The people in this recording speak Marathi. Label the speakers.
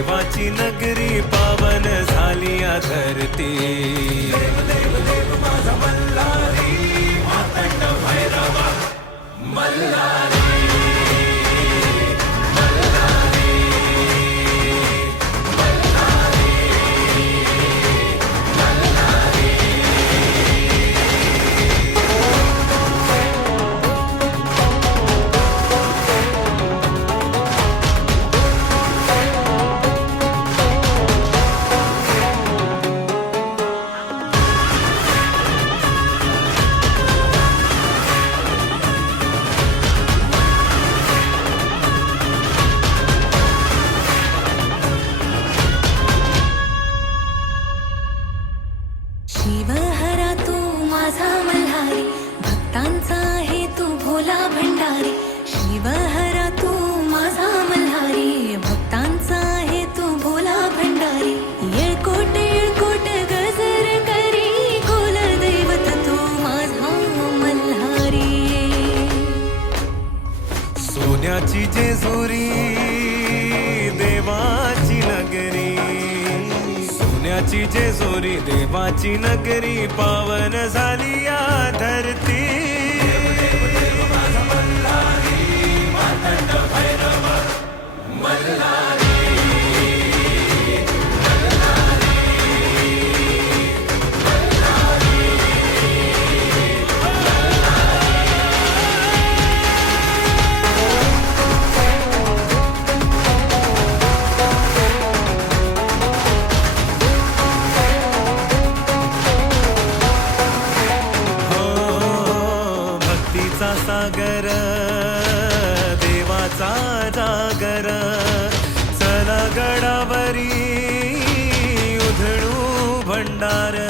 Speaker 1: देवाची नगरी पावन झाली धरती.
Speaker 2: शिवहरा तू माझा मल्हारी भक्तांचा आहे तू भोला भंडारी. शिवहरा तू माझा मल्हारी भक्तांचा आहे तू भोला भंडारी. येळकोट येळकोट गजर करी कुल दैवत तू माझा मल्हारी.
Speaker 1: सोन्याची जेजुरी देवाची नगरी. सोन्याची जेजुरी देवाची नगरी पावन झाली या धरती. सा जागर चला गडावरी उधळू भंडार.